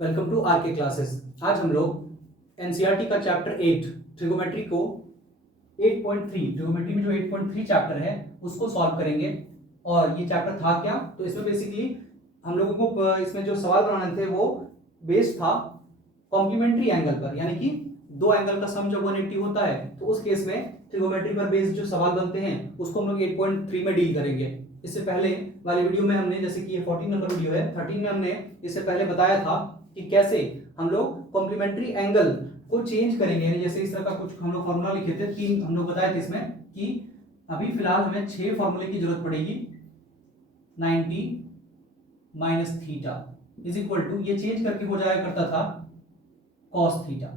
Welcome to are के classes. आज हम लोग एनसीईआरटी का चैप्टर 8 ट्रिगोमेट्री को 8.3 ट्रिगोमेट्री में जो 8.3 चैप्टर है उसको सॉल्व करेंगे। और ये चैप्टर था क्या, तो इसमें बेसिकली हम लोगों को इसमें जो सवाल बनाने थे वो बेस्ड था कॉम्प्लीमेंट्री एंगल पर, यानी कि दो एंगल का सम जब 180 होता है तो उस केस में ट्रिगोमेट्री पर बेस्ड जो सवाल बनते हैं उसको हम लोग 8.3 में डील करेंगे। इससे पहले वाले वीडियो में हमने, जैसे कि ये 14 नंबर वीडियो है, 13 में हमने इससे पहले बताया था कि कैसे हम लोग कॉम्प्लीमेंट्री एंगल को चेंज करेंगे। यानी जैसे इस तरह का कुछ हम लोग फॉर्मूला लिखे थे, तीन हम लोग बताए थे इसमें कि अभी फिलहाल हमें 6 फॉर्मूले की जरूरत पड़ेगी। 90 minus theta is equal to, ये चेंज करके हो जाया करता था कॉस थीटा।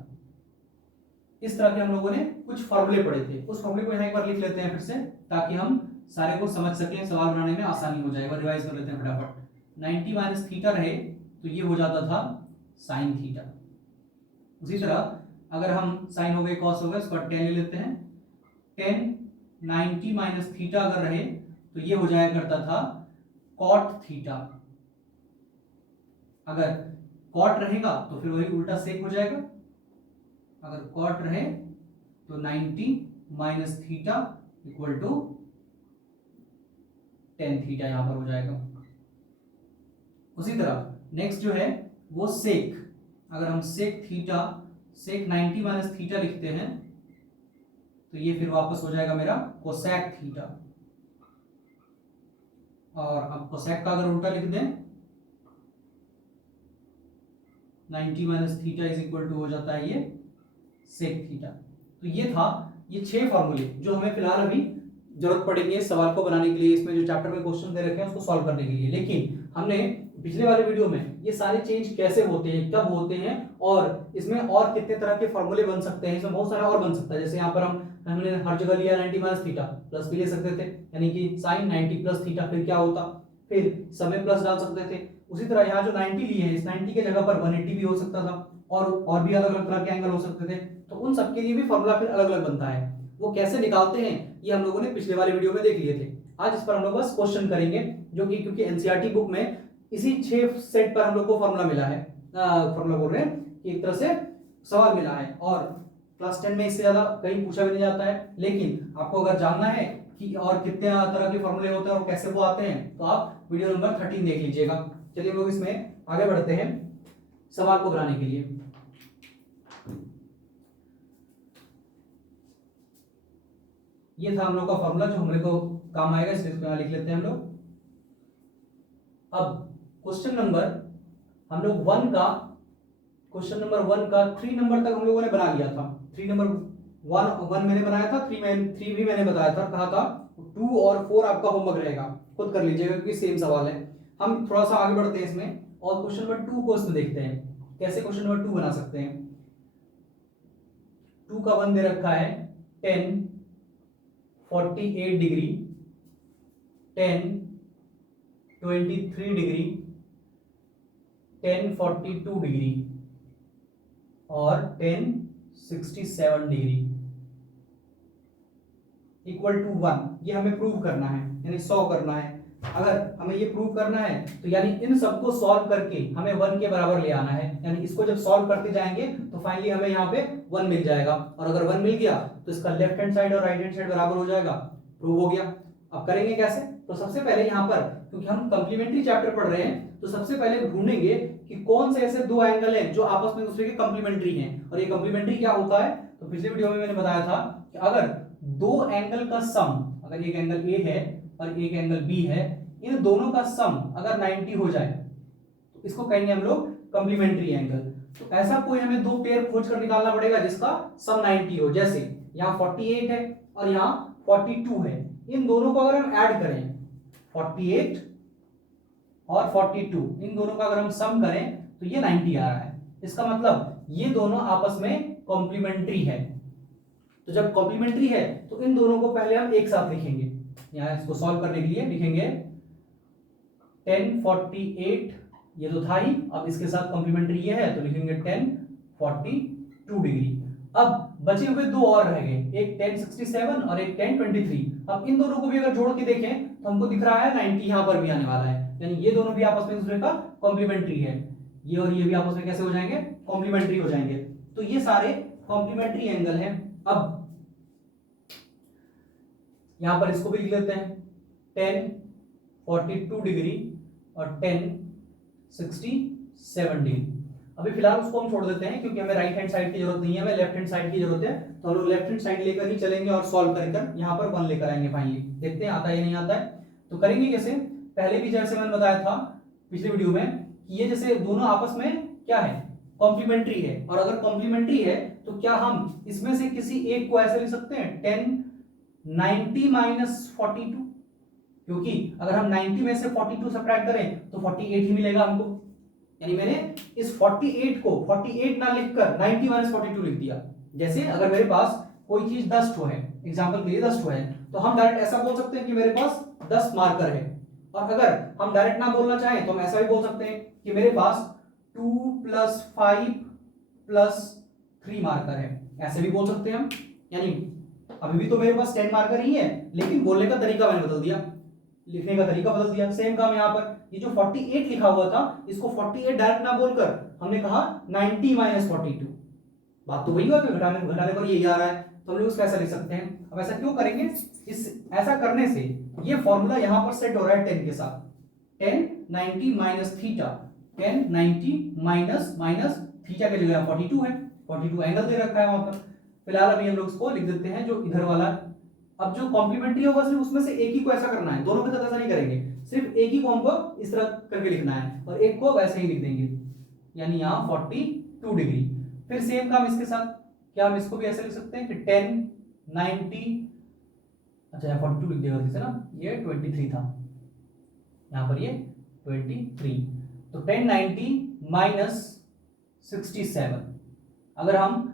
इस तरह के हम लोगों ने कुछ फॉर्मूले पढ़े थे, उस फॉर्मूले को यहाँ एक बार लिख लेते हैं फिर से, ताकि हम सारे को समझ सकें, सवाल बनाने में आसानी हो जाएगा। रिवाइज कर लेते हैं फटाफट। 90 माइनस थीटा रहे तो ये हो जाता था साइन थीटा। उसी तरह अगर हम साइन हो गए कॉस हो गए, उसका 10 ले लेते हैं। 10 90 माइनस थीटा अगर रहे तो ये हो जाया करता था कॉट थीटा। अगर कॉट रहेगा तो फिर वही उल्टा सेक हो जाएगा। अगर कॉट रहे तो 90 minus theta equal to 10 theta यहां पर हो जाएगा। उसी तरह नेक्स्ट जो है वो सेक, अगर हम सेक थीटा, सेक 90 माइनस थीटा लिखते हैं तो ये फिर वापस हो जाएगा मेरा कोसेक थीटा। और अब कोसेक का अगर उल्टा लिख दें 90 minus theta is equal to हो जाता है ये सेक थीटा। तो ये था, ये 6 फॉर्मूले जो हमें फिलहाल अभी जरूरत पड़ेगी इस सवाल को बनाने के लिए, इसमें जो चैप्टर में क्वेश्चन दे रखे हैं उसको सॉल्व करने के लिए। लेकिन हमने पिछले वाले वीडियो में ये सारे चेंज कैसे होते हैं, कब होते हैं, और इसमें और कितने तरह के फॉर्मूले बन सकते हैं, इसमें बहुत सारा और बन सकता है। जैसे यहाँ पर हमने हर जगह लिया 90 माइनस थीटा, प्लस भी ले सकते थे, यानी कि साइन 90 प्लस थीटा, फिर क्या होता, फिर समय प्लस डाल सकते थे। उसी तरह यहाँ जो 90 लिए हैं, इस 90 के जगह पर 180 भी हो सकता था, और भी अलग अलग तरह के एंगल हो सकते थे। तो उन सबके लिए भी फॉर्मूला फिर अलग अलग बनता है। वो कैसे निकालते हैं ये हम लोगों ने पिछले वाले वीडियो में देख लिए थे। आज इस पर हम लोग बस क्वेश्चन करेंगे, जो कि क्योंकि एनसीईआरटी बुक में इसी 6 सेट पर हम लोग को फॉर्मूला मिला है, फॉर्मूला बोल रहे हैं कि एक तरह से सवाल मिला है। और क्लास 10 में इससे ज्यादा कहीं पूछा भी नहीं जाता है। लेकिन आपको अगर जानना है कि और कितने तरह के फॉर्मूले होते हैं और कैसे वो आते हैं, तो आप वीडियो नंबर 13 देख लीजिएगा। चलिए हम लोग इसमें आगे बढ़ते हैं सवाल को बनाने के लिए। ये था हम लोग का फॉर्मूला जो हमारे को काम आएगा, इसलिए इसको यहां लिख लेते हैं हम लोग। अब क्वेश्चन नंबर हम लोग 1 का, क्वेश्चन नंबर 1 का 3 नंबर तक हम लोगों ने बना लिया था। 3 नंबर 1 मैंने बनाया था, 3 भी मैंने बताया था, कहा था 2 और 4 आपका होमवर्क रहेगा, खुद कर लीजिएगा क्योंकि सेम सवाल है। हम थोड़ा सा आगे बढ़ते हैं इसमें और क्वेश्चन नंबर 2 को इसमें देखते हैं कैसे क्वेश्चन नंबर 2 बना सकते हैं। 2 का 1 दे रखा है 10 48 डिग्री, 10 23 डिग्री, 10 42 डिग्री और 10 67 डिग्री इक्वल टू 1। ये हमें प्रूव करना है, यानी 100 करना है। अगर हमें ये प्रूव करना है तो यानी इन सबको सॉल्व करके हमें 1 के बराबर ले आना है। यानी इसको जब सॉल्व करते जाएंगे तो फाइनली हमें यहाँ पे 1 मिल जाएगा, और अगर 1 मिल गया तो इसका लेफ्ट हैंड साइड और राइट हैंड साइड बराबर हो जाएगा, प्रूव हो गया। अब करेंगे कैसे, तो सबसे पहले यहाँ पर क्योंकि हम कंप्लीमेंट्री चैप्टर पढ़ रहे हैं तो सबसे पहले ढूंढेंगे कि कौन से ऐसे दो एंगल हैं जो आपस में दूसरे के कंप्लीमेंट्री हैं। और ये कंप्लीमेंट्री क्या होता है, तो पिछले वीडियो में मैंने बताया था कि अगर दो एंगल का सम, अगर एक एंगल ए है और एक एंगल बी है, इन दोनों का सम अगर 90 हो जाए तो इसको कहेंगे हम लोग कंप्लीमेंट्री एंगल। तो ऐसा कोई हमें दो पेयर खोज कर निकालना पड़ेगा जिसका सम 90 हो। जैसे यहाँ 48 है और यहाँ 42 है, इन दोनों को अगर हम ऐड करें 48 और 42, इन दोनों का अगर हम सम करें तो ये 90 आ रहा है। इसका मतलब ये दोनों आपस में कॉम्प्लीमेंट्री है। तो जब कॉम्प्लीमेंट्री है तो इन दोनों को पहले हम एक साथ लिखेंगे। यहां इसको सॉल्व करने के लिए लिखेंगे 10 48, ये तो था ही, अब इसके साथ कॉम्प्लीमेंट्री ये है तो लिखेंगे 10 42 डिग्री। अब बचे हुए दो और रह गए, एक 10 67 और एक 10 23। अब इन दोनों को भी अगर जोड़ के देखें तो हमको दिख रहा है 90 यहां पर भी आने वाला है, यानी ये दोनों भी आपस में दूसरे का कॉम्प्लीमेंट्री है। ये और ये भी आपस में कैसे हो जाएंगे, कॉम्प्लीमेंट्री हो जाएंगे। तो ये सारे कॉम्प्लीमेंट्री एंगल हैं। अब यहां पर इसको भी लिख लेते हैं, 10 42 डिग्री और 10 67 डिग्री। अभी फिलहाल उसको हम छोड़ देते हैं क्योंकि हमें राइट हैंड साइड की जरूरत नहीं है, हमें लेफ्ट हैंड साइड की जरूरत है। तो हम लोग लेफ्ट हैंड साइड लेकर ही चलेंगे और सॉल्व कर यहाँ पर 1 लेकर आएंगे फाइनली। देखते हैं आता है या नहीं आता है। तो करेंगे कैसे, पहले भी जैसे मैंने बताया था पिछले वीडियो में कि ये जैसे दोनों आपस में क्या है, कॉम्प्लीमेंट्री है। और अगर कॉम्प्लीमेंट्री है तो क्या हम इसमें से किसी एक को ऐसे लिख सकते हैं 10 90 माइनस 42, क्योंकि अगर हम 90 में से 42 सब्ट्रैक्ट करें तो 48 ही मिलेगा हमको। यानी मैंने इस 48 को 48 ना लिखकर 90 माइनस 42 लिख दिया। जैसे अगर मेरे पास कोई चीज 10 ठो है, एग्जांपल के लिए 10 ठो है, तो हम डायरेक्ट ऐसा बोल सकते हैं कि मेरे पास 10 मार्कर है। और अगर हम डायरेक्ट ना बोलना चाहें तो हम ऐसा भी बोल सकते हैं कि मेरे पास 2 + 5 + 3 मार्कर है, ऐसे भी बोल सकते हैं हम। यानी अभी भी तो मेरे पास 10 मार्कर ही है, लेकिन बोलने का तरीका मैंने बदल दिया, लिखने का तरीका बदल दिया। सेम काम यहाँ पर, ये जो 48 लिखा हुआ था इसको 48 डायरेक्ट ना बोलकर हमने कहा 90 माइनस 42। बात तो वही हुआ, घटाने पर ये आ रहा है, तो हम लोग उसको ऐसा लिख सकते हैं। अब ऐसा क्यों करेंगे, इस ऐसा करने से ये फॉर्मूला यहाँ पर सेट हो रहा है 10 के साथ। 10 90 माइनस थीटा, 10 90 माइनस थीटा की जगह 42 है, 42 एंगल दे रखा है वहां पर। फिलहाल अभी हम लोग इसको लिख देते हैं जो इधर वाला। अब जो कॉम्प्लीमेंट्री होगा सिर्फ उसमें से एक ही को ऐसा करना है, दोनों के साथ ऐसा नहीं करेंगे, सिर्फ एक ही को हमको इस तरह करके लिखना है और एक को वैसे ही लिख देंगे, यानी यहाँ 42 डिग्री। फिर सेम काम इसके साथ, क्या हम इसको भी ऐसे लिख सकते हैं कि 10 90, अच्छा यहाँ 42 लिख देगा जैसे ना, ये 23 था, यहाँ पर ये 23, तो 10 90 माइनस 67। अगर हम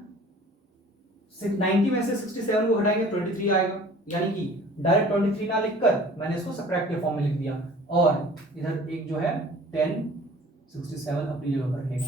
90 में से 67 को घटाएंगे 23 आएगा, यानी कि डायरेक्ट 23 ना लिखकर मैंने इसको सब्ट्रैक्ट के फॉर्म में लिख दिया। और इधर एक जो है 10 67 अपनी जगह पर रहेगा।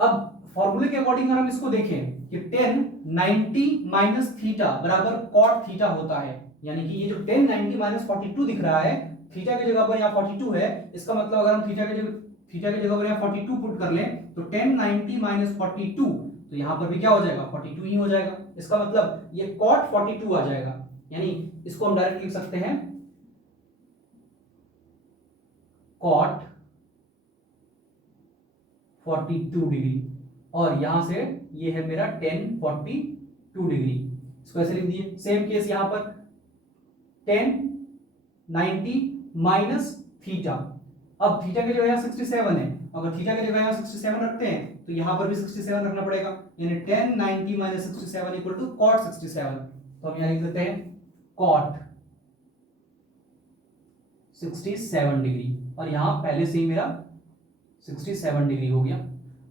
अब फॉर्मूले के अकॉर्डिंग अगर हम इसको देखें कि 10 90 माइनस थीटा बराबर कॉट थीटा होता है, यानी कि ये जो 10 90 माइनस 42 दिख रहा है, थीटा की जगह पर यहाँ 42 है, इसका मतलब अगर हम थीटा की जगह पर यहाँ 42 पुट कर लें तो 10 90 माइनस 42, तो यहां पर भी क्या हो जाएगा 42 ही हो जाएगा। इसका मतलब ये cot 42 आ जाएगा, यानी इसको हम डायरेक्ट लिख सकते हैं cot 42 डिग्री, और यहां से ये है मेरा 10 42 डिग्री, इसको ऐसे लिख दिए। सेम केस यहां पर 10 90 माइनस थीटा, अब थीटा की जगह 67 है, अगर थीटा की जगह 67 रखते हैं तो यहां पर भी 67 रखना पड़ेगा, यानी 10 90 माइनस 67 इक्वल टू cot 67। तो हम यहां लिख देते हैं cot 67 डिग्री, और यहां पहले से ही मेरा 67 डिग्री हो गया।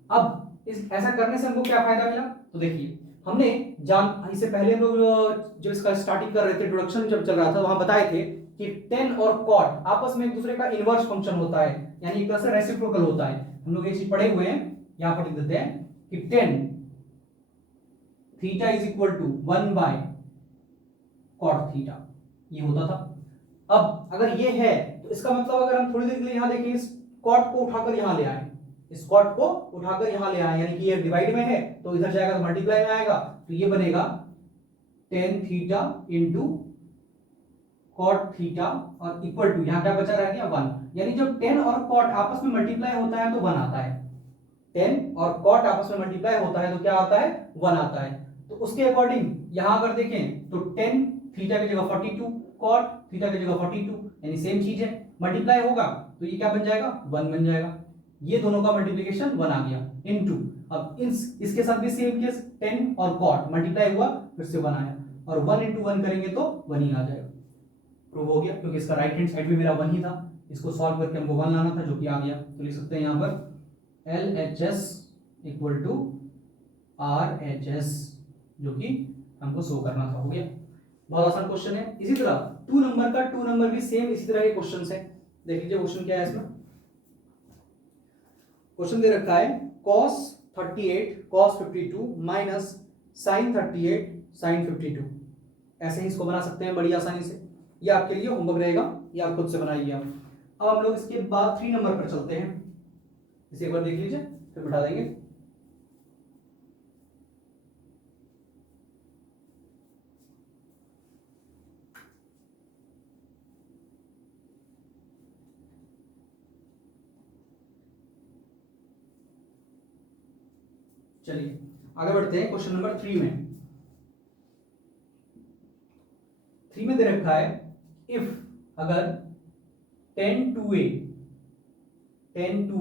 अब इस ऐसा करने से हमको क्या फायदा मिला, तो देखिए हमने इससे पहले हम लोग जब इसका स्टार्टिंग कर रहे थे, इंट्रोडक्शन जब चल रहा था, वहां बताए थे कि 10 और cot आपस में एक दूसरे का इनवर्स फंक्शन होता है, यानी एक तरह से रेसिप्रोकल होता है। हम लोग ये चीज पढ़े हुए हैं, यहां पर लिख देते हैं कि 10 theta is equal to 1 by cot theta, ये होता था। अब अगर ये है तो इसका मतलब अगर हम थोड़ी देर के लिए यहां देखें, इस cot को उठाकर यहां ले आए, इस cot को उठाकर यहां ले आए, यानी कि ये डिवाइड में है तो इधर जाएगा तो मल्टीप्लाई में आएगा, तो ये बनेगा 10 थीटा इंटू cot थीटा और इक्वल टू यहां क्या बचा रह गया 1, यानी जब 10 और cot आपस में मल्टीप्लाई होता है तो 1 आता है, 10 और cot आपस में मल्टीप्लाई होता है तो क्या आता है 1 आता है। तो उसके अकॉर्डिंग यहां अगर देखें तो 10 थीटा की जगह 42, cot थीटा की जगह 42, यानी सेम चीज है, मल्टीप्लाई होगा तो ये क्या बन जाएगा 1 बन जाएगा, ये दोनों का मल्टीप्लिकेशन 1 आ गया इनटू, अब इसके साथ भी सेम केस 10 और cot मल्टीप्लाई हुआ फिर से 1 आया, और 1 इंटू 1 करेंगे तो 1 ही आ जाएगा। प्रूव हो गया, क्योंकि इसका राइट हैंड साइड भी मेरा 1 ही था, इसको सॉल्व करके हमको 1 लाना था जो कि आ गया। तो लिख सकते हैं यहाँ पर LHS इक्वल टू RHS, जो कि हमको शो करना था, हो गया। बहुत आसान क्वेश्चन है। इसी तरह 2 नंबर का 2 नंबर भी सेम इसी तरह के क्वेश्चन है। देख लीजिए क्वेश्चन क्या है इसमें। क्वेश्चन दे रखा है cos 38 cos 52 minus sin 38 sin 52, ऐसे ही इसको बना सकते हैं बड़ी आसानी से। ये आपके लिए होमवर्क रहेगा, ये आप खुद से बनाइए आप। अब हम लोग इसके बाद 3 नंबर पर चलते हैं। इसे एक बार देख लीजिए, फिर मिटा देंगे। चलिए आगे बढ़ते हैं क्वेश्चन नंबर 3 में। 3 में दे रखा है इफ, अगर 10 to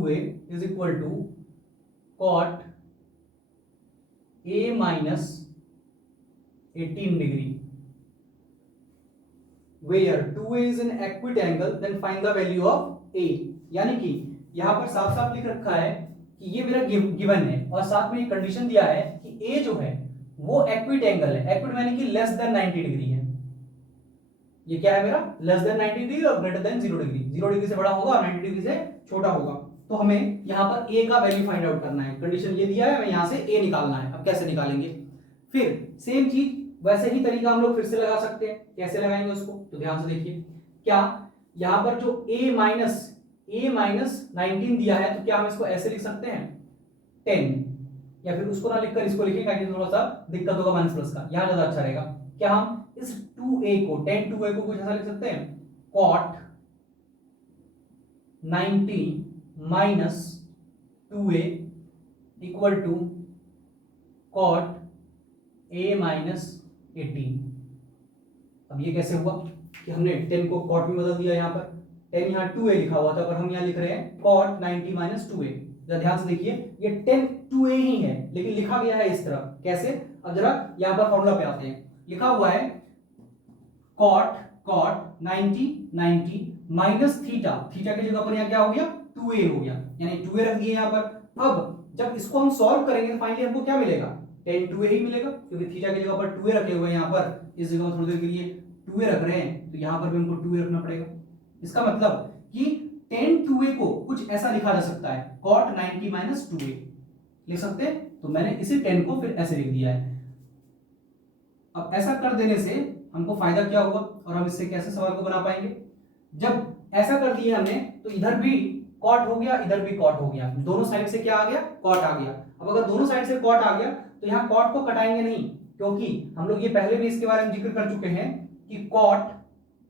a is equal to cot a minus 18 degree where 2a is an acute angle then find the value of a। यानी कि यहां पर साफ साफ लिख रखा है कि ये मेरा गिवन है और साथ में ये कंडीशन दिया है कि a जो है वो एक्विट एंगल है। एक्विट यानी कि लेस देन 90 डिग्री है। ये क्या है मेरा, लेस देन 90 डिग्री और ग्रेटर देन 0 डिग्री। 0 डिग्री से बड़ा होगा और 90 डिग्री से छोटा होगा। तो हमें यहाँ पर a का वैल्यू फाइंड आउट करना है। कंडीशन ये दिया है, हमें यहाँ से a निकालना है। अब कैसे निकालेंगे, फिर सेम चीज वैसे ही तरीका हम लोग फिर से लगा सकते हैं। कैसे लगाएंगे उसको, तो ध्यान से देखिए। क्या यहाँ पर जो a माइनस 19 दिया है, तो क्या हम इसको ऐसे लिख सकते हैं 10, या फिर उसको ना लिखकर इसको लिखेंगे कि थोड़ा सा दिक्कत होगा माइनस प्लस का, यहाँ ज्यादा अच्छा रहेगा। क्या हम इस 2a को 10 2a को कुछ ऐसा लिख सकते हैं, cot 90 minus 2a equal to cot a minus 18। अब ये कैसे हुआ कि हमने 10 को cot में बदल दिया। यहाँ पर 10 यहाँ 2a लिखा हुआ था, पर हम यहाँ लिख रहे हैं cot 90 माइनस 2a। जरा ध्यान से देखिए, ये 10 2a ही है लेकिन लिखा गया है इस तरह। कैसे, अब जरा यहाँ पर फॉर्मूला पे आते हैं। लिखा हुआ है cot 90 माइनस थीटा, थीटा की जगह पर यहाँ क्या हो गया 2a हो गया, यानी 2a रख दिए यहाँ पर। अब जब इसको हम सॉल्व करेंगे तो फाइनली हमको क्या मिलेगा, 10 2a ही मिलेगा, क्योंकि थीटा की जगह पर 2a रखे हुए हैं। यहाँ पर इस जगह थोड़ी देर के लिए 2a रख रहे हैं, तो यहाँ पर भी हमको 2a रखना पड़ेगा। इसका मतलब कि 10 2a को कुछ ऐसा लिखा जा सकता है, cot 90 माइनस 2a लिख सकते हैं। तो मैंने इसी 10 को फिर ऐसे लिख दिया है। अब ऐसा कर देने से हमको फायदा क्या हुआ और हम इससे कैसे सवाल को बना पाएंगे। जब ऐसा कर दिया हमने तो इधर भी कॉट हो गया, इधर भी कॉट हो गया, दोनों साइड से क्या आ गया, कॉट आ गया। अब अगर दोनों साइड से कॉट आ गया तो यहाँ कॉट को कटाएंगे नहीं, क्योंकि हम लोग ये पहले भी इसके बारे में जिक्र कर चुके हैं कि कॉट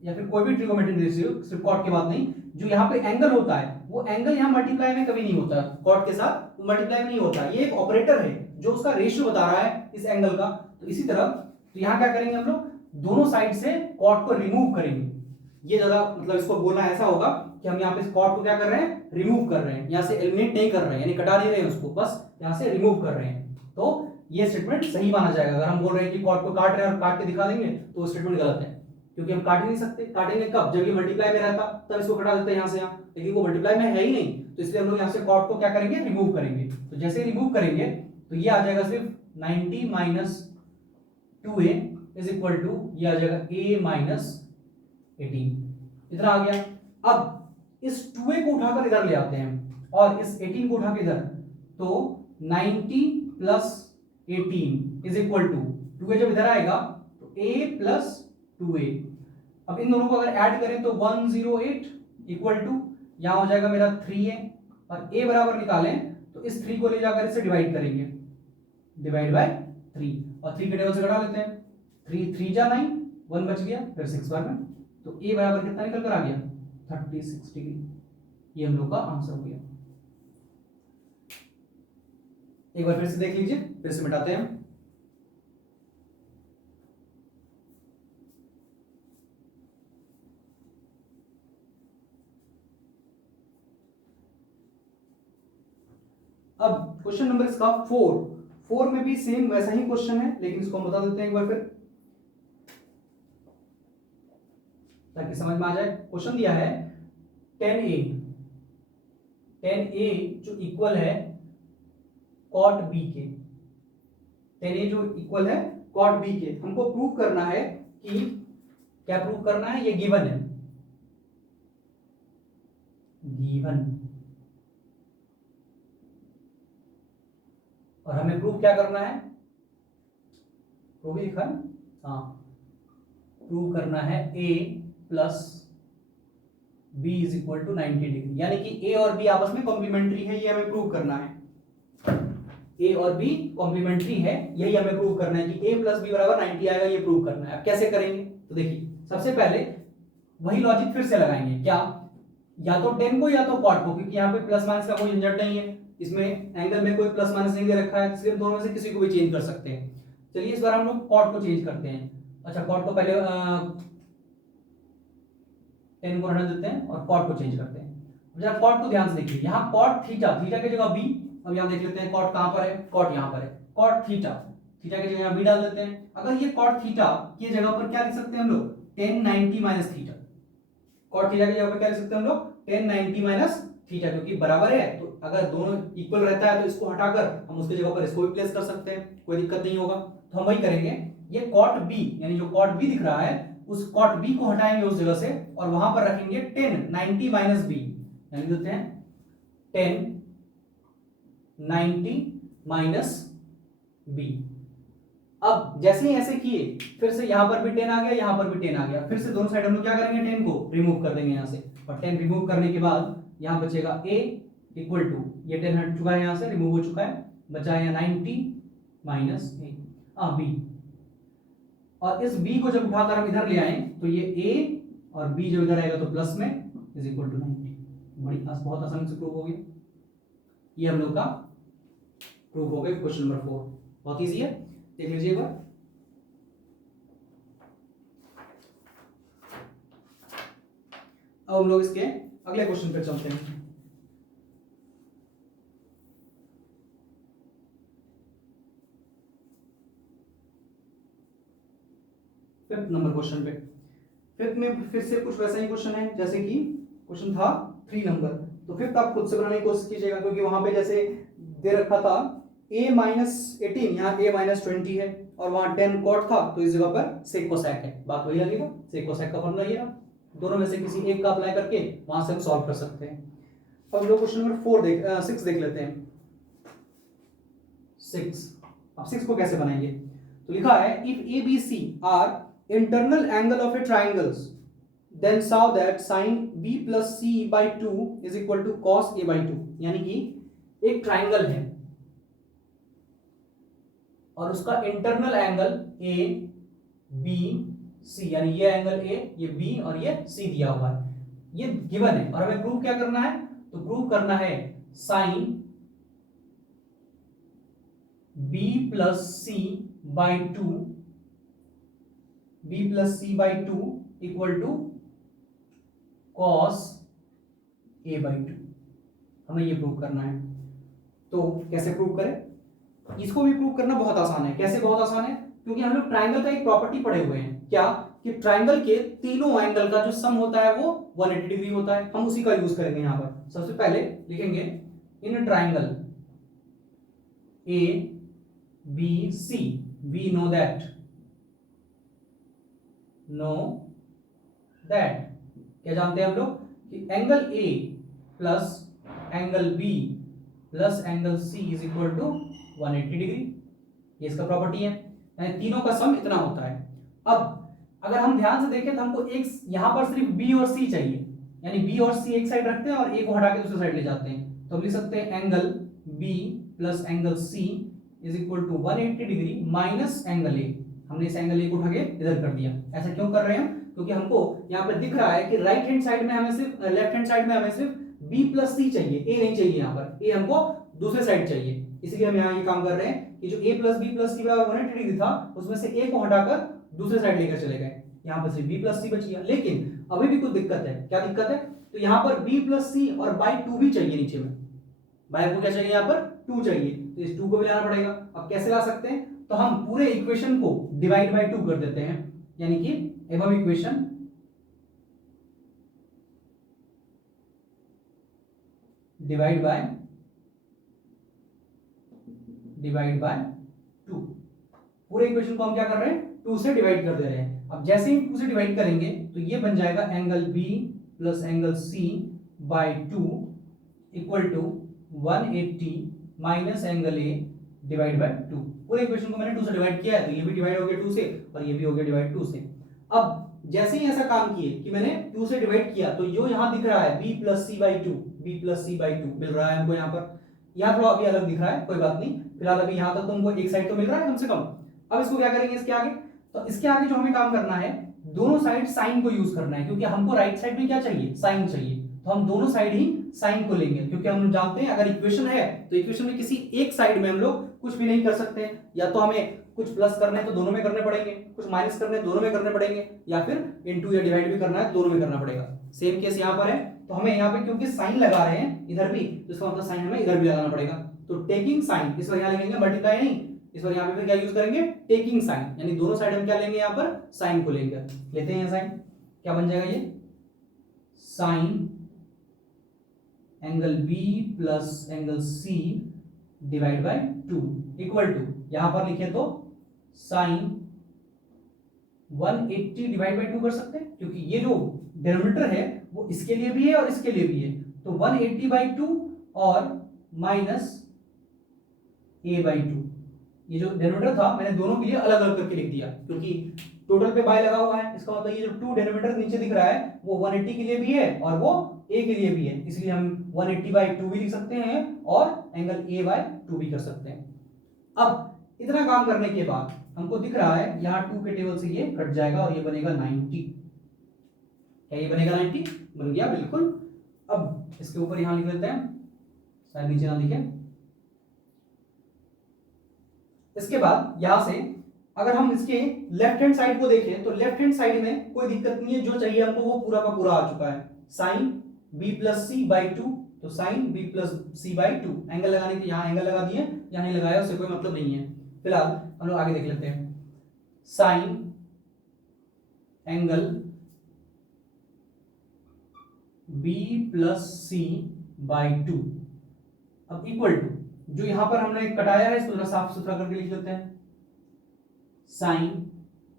या फिर कोई भी ट्रिगोनोमेट्रिक रेशियो, सिर्फ कॉट की बात नहीं, जो यहाँ पे एंगल होता है वो एंगल यहाँ मल्टीप्लाई में कभी नहीं होता, कॉट के साथ मल्टीप्लाई में नहीं होता। ये एक ऑपरेटर है जो उसका रेशियो बता रहा है इस एंगल का। तो इसी तरह तो यहाँ क्या करेंगे हम लोग, दोनों साइड से कॉट को रिमूव करेंगे। ये ज्यादा मतलब इसको बोलना ऐसा होगा कि हम यहाँ पे कॉट को क्या कर रहे हैं, रिमूव कर रहे हैं, यहाँ से एलिमिनेट नहीं कर रहे हैं, यानी कटा नहीं रहे हैं उसको, बस यहाँ से रिमूव कर रहे हैं। तो ये स्टेटमेंट सही माना जाएगा। अगर हम बोल रहे हैं कि कॉट को काट रहे हैं और काट के दिखा देंगे तो वो स्टेटमेंट गलत है, क्योंकि हम काट ही नहीं सकते। काटेंगे कब, जब ये मल्टीप्लाई में रहता तब इसको कटा देते हैं यहाँ से यहाँ, लेकिन वो मल्टीप्लाई में है ही नहीं, तो इसलिए हम लोग यहाँ से कॉट को क्या करेंगे, रिमूव करेंगे। तो जैसे रिमूव करेंगे तो ये आ जाएगा सिर्फ 90 minus 2a is equal to, ये आ जाएगा a माइनस 18, इतना आ गया। अब इस 2a को उठाकर इधर ले आते हैं और इस 18 को उठा के इधर, तो 90 plus 18 is equal to, 2a जब इधर आएगा तो a प्लस 2a। अब इन दोनों को अगर ऐड करें तो 108 इक्वल टू, यहां हो जाएगा मेरा 3a, और a बराबर निकालें तो इस 3 को ले जाकर इससे डिवाइड करेंगे, डिवाइड बाय 3, और 3 के टेबल से घटा लेते हैं। 3 3 जा 9, 1 बच गया, फिर 6 बार में, तो a बराबर कितना निकल कर आ गया, 36 डिग्री। ये हम लोग का आंसर हो गया। एक बार फिर से देख लीजिए, फिर से मिटाते हैं। अब क्वेश्चन नंबर इसका 4 में भी सेम वैसा ही क्वेश्चन है, लेकिन इसको हम बता देते हैं एक बार फिर ताकि समझ में आ जाए। क्वेश्चन दिया है 10a जो इक्वल है cot b के, 10a जो इक्वल है cot b के, हमको प्रूव करना है कि क्या प्रूव करना है, ये गिवन है, गिवन, और हमें प्रूव क्या करना है, प्रूव लिखा, हाँ, प्रूव करना है a plus B is equal to 90 degree, यानी कि ए और बी आपस में कॉम्प्लीमेंट्री है, ये हमें प्रूव करना है। ए और बी कॉम्प्लीमेंट्री है, यही हमें प्रूव करना है कि ए प्लस बी बराबर 90 आएगा, ये प्रूव करना है। अब कैसे करेंगे, तो देखिए सबसे पहले वही लॉजिक फिर से लगाएंगे, क्या, या तो टेन को या तो कॉट को, क्योंकि यहाँ पे प्लस माइनस का कोई झंझट नहीं है, इसमें एंगल में कोई प्लस माइनस नहीं दे रखा है, इसलिए दोनों में से किसी को भी चेंज कर सकते हैं। चलिए इस बार हम लोग कॉट को चेंज करते हैं। अच्छा कॉट को पहले 10 को रहने देते हैं और कॉट को चेंज करते हैं। जरा कॉट को ध्यान से देखिए, यहाँ कॉट थीटा, थीटा की जगह बी, अब यहाँ देख लेते हैं कॉट कहाँ पर है, कॉट यहाँ पर है, कॉट थीटा, थीटा की जगह यहाँ बी डाल देते हैं। अगर ये कॉट थीटा की जगह पर क्या लिख सकते हैं हम लोग, 1090 माइनस थीटा, कॉट थीटा की जगह पर क्या लिख सकते हैं हम लोग, 1090 माइनस थीटा, क्योंकि बराबर है तो अगर दोनों इक्वल रहता है तो इसको हटाकर हम उसकी जगह पर इसको भी प्लेस कर सकते हैं, कोई दिक्कत नहीं होगा। तो हम वही करेंगे, ये कॉट बी यानी जो कॉट बी दिख रहा है उस कॉट बी को हटाएंगे उस जगह से और वहां पर रखेंगे 1090 माइनस बी, यानी देते हैं 1090 माइनस बी। अब जैसे ही ऐसे किए फिर से यहां पर भी 10 आ गया, यहां पर भी 10 आ गया, फिर से दोनों साइड हम लोग क्या करेंगे, 10 को रिमूव कर देंगे यहां से, और 10 रिमूव करने के बाद यहां बचेगा a इक्वल टू, ये 10 हट चुका है यहां से, रिमूव हो चुका है, बचा है 90 माइनस b, और इस b को जब उठाकर हम इधर ले आए तो ये a और b जो इधर आएगा तो प्लस में इज इक्वल टू 90। बहुत आसानी से प्रूव हो गया, ये हम लोग का प्रूव हो गया क्वेश्चन नंबर 4, बहुत इजी है, देख लीजिए एक बार। अब हम लोग इसके अगले क्वेश्चन पे चलते हैं। फिफ्थ नंबर क्वेश्चन पे, फिफ्थ में फिर से कुछ वैसा ही क्वेश्चन है जैसे कि क्वेश्चन था 3 नंबर, तो फिफ्थ आप खुद से बनाने की कोशिश कीजिएगा, क्योंकि वहां पे जैसे दे रखा था a माइनस 18, यहाँ a माइनस 20 है और वहां 10 कॉट था, तो इस जगह पर सेक कोसेक है, बात वही लगेगा, सेक कोसेक का फॉर्मूला ये रहा, दोनों में से किसी एक का अप्लाई करके वहां से हम सॉल्व कर सकते हैं। अब हम लोग क्वेश्चन नंबर 6 देख लेते हैं। 6, अब 6 को कैसे बनाएंगे, तो लिखा है if A B C are internal angle of a triangles then saw that sin b plus c by 2 is equal to cos a by 2, यानी कि एक ट्राइंगल है और उसका internal angle a b c, यानी ये एंगल a, ये b और ये c दिया हुआ है, ये गिवन है और हमें प्रूव क्या करना है, तो प्रूव करना है sin b plus c by 2, b plus c by 2 equal to cos a by 2, हमें ये प्रूव करना है। तो कैसे प्रूव करें, इसको भी प्रूव करना बहुत आसान है। कैसे बहुत आसान है, क्योंकि हम लोग ट्राइंगल का एक प्रॉपर्टी पढ़े हुए हैं, क्या, कि ट्राइंगल के तीनों एंगल का जो सम होता है वो 180 डिग्री होता है, हम उसी का यूज करेंगे। यहां पर सबसे पहले लिखेंगे in triangle a b c we know that क्या जानते हैं हम लोग कि angle A plus angle B plus angle C is equal to 180 degree, ये इसका प्रॉपर्टी है, यानी तीनों का सम इतना होता है। अब अगर हम ध्यान से देखें तो हमको एक यहां पर सिर्फ B और C चाहिए, यानी B और C एक साइड रखते हैं और A को हटा के दूसरी साइड ले जाते हैं, तो हम लिख सकते हैं angle B plus angle C is equal to 180 degree minus angle A, हमने इस एंगल A को उठा के इधर कर दिया। ऐसा क्यों कर रहे हैं हम, क्योंकि हमको यहाँ पे दिख रहा है कि राइट हैंड साइड में हमें सिर्फ, लेफ्ट हैंड साइड में हमें सिर्फ B प्लस C चाहिए, A नहीं चाहिए, यहाँ पर A हमको दूसरे साइड चाहिए, इसलिए हम यहाँ ये काम कर रहे हैं कि जो A plus B plus C बराबर 180 डिग्री था उसमें से A को हटाकर दूसरे साइड लेकर चले गए, यहाँ पर सिर्फ B प्लस C बच गया। लेकिन अभी भी कुछ दिक्कत है, क्या दिक्कत है, तो यहाँ पर B प्लस C और बाई 2 भी चाहिए, नीचे में बाई को क्या चाहिए, यहाँ पर 2 चाहिए, तो इस 2 को भी लाना पड़ेगा। अब कैसे ला सकते हैं, तो हम पूरे इक्वेशन को डिवाइड बाय 2 कर देते हैं, यानी कि एबव इक्वेशन डिवाइड बाय 2, पूरे इक्वेशन को हम क्या कर रहे हैं, 2 से डिवाइड कर दे रहे हैं। अब जैसे ही 2 से डिवाइड करेंगे तो ये बन जाएगा angle B plus angle C by 2 equal to 180 minus angle A divide by 2। पूरे इक्वेशन को मैंने 2 से डिवाइड किया है, तो ये भी डिवाइड हो गया 2 से और ये भी हो गया डिवाइड 2 से। अब जैसे ही ऐसा काम किए कि मैंने 2 से डिवाइड किया तो जो यहाँ दिख रहा है b plus C by two, B plus C by two मिल रहा है हमको यहाँ पर। यहाँ थोड़ा अभी अलग दिख रहा है, कोई बात नहीं, फिलहाल अभी यहाँ तक तुमको एक साइड तो मिल रहा है कम से कम। अब इसको क्या करेंगे इसके आगे, तो इसके आगे जो हमें काम करना है, दोनों साइड साइन को यूज करना है, क्योंकि हमको राइट साइड में क्या चाहिए, साइन चाहिए। तो हम दोनों साइड ही साइन को लेंगे, क्योंकि हम जानते हैं अगर इक्वेशन है तो इक्वेशन में किसी एक साइड में हम लोग कुछ भी नहीं कर सकते हैं, या तो हमें कुछ प्लस करने हैं तो दोनों में करने पड़ेंगे, कुछ माइनस करने हैं दोनों में करने पड़ेंगे, या फिर इनटू या डिवाइड भी करना है दोनों में करना पड़ेगा। सेम केस यहाँ पर है, तो हमें यहाँ पे क्योंकि साइन लगा रहे हैं इधर भी, तो इसका मतलब साइन हमें इधर भी लगाना पड़ेगा। तो टेकिंग साइन, इस बार यहाँ लिखेंगे मल्टीप्लाई नहीं, इस बार यहाँ पे फिर क्या यूज करेंगे, टेकिंग साइन, यानी दोनों साइड हम क्या लेंगे, यहाँ पर साइन को लेंगे। लेते हैं साइन, क्या बन जाएगा ये, sine angle B plus angle C divide by 2 equal to, यहां पर लिखे तो साइन 180 डिवाइड बाय 2 कर सकते हैं, क्योंकि ये जो डिनोमिनेटर है वो इसके लिए भी है और इसके लिए भी है, तो 180 बाई 2 और माइनस a बाई 2। ये जो डिनोमिनेटर था मैंने दोनों के लिए अलग अलग करके लिख दिया, क्योंकि टोटल पे बाय लगा हुआ है, इसका मतलब ये जो 2 डिनोमिनेटर नीचे दिख रहा है वो 180 के लिए भी है और वो a के लिए भी है, इसलिए हम 180 बाई 2 भी लिख सकते हैं और एंगल a बाई 2 भी कर सकते हैं। अब इतना काम करने के बाद हमको दिख रहा है यहाँ 2 के टेबल से ये कट जाएगा और ये बनेगा 90। क्या ये बनेगा 90? बन गया बिल्कुल। अब इसके ऊपर यहाँ लिख लेते हैं, शायद नीचे ना लिखे। इसके बाद यहां से अगर हम इसके लेफ्ट हैंड साइड को देखें तो लेफ्ट हैंड साइड में कोई दिक्कत नहीं है, जो चाहिए हमको वो पूरा का पूरा आ चुका है, sine b plus C by 2, तो sine b plus C by 2। Angle लगाने के यहाँ एंगल लगा दिए, यहाँ नहीं लगाया उससे कोई मतलब नहीं है। फिलहाल हम लोग आगे देख लेते हैं, sine angle b plus C by 2 अब इक्वल टू, जो यहां पर हमने कटाया है इसको साफ सुथरा करके लिख लेते हैं, साइन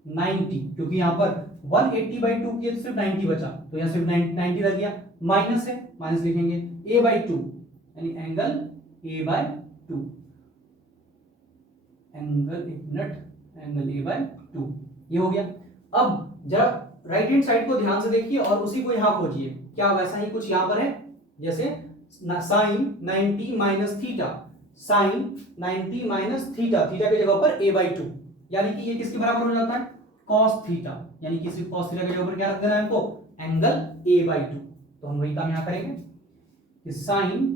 90, क्योंकि यहां पर 180 बाई 2 किए तो सिर्फ 90 बचा, तो यहां सिर्फ 90 रह गया, माइनस है, माइनस लिखेंगे a बाई 2, यानी एंगल a बाई 2, एंगल एक मिनट, एंगल a बाई 2 ये हो गया। अब जरा राइट हैंड साइड को ध्यान से देखिए और उसी को यहां खोजिए, क्या वैसा ही कुछ यहां पर है, जैसे sine 90 minus theta, sine 90 minus theta, theta की जगह पर a बाई 2, यानी कि ये किसके बराबर हो जाता है, cos थीटा, यानी कि सिर्फ cos थीटा की जगह पर क्या रख देना है हमको, एंगल a बाई 2। तो हम वही काम यहां करेंगे कि sine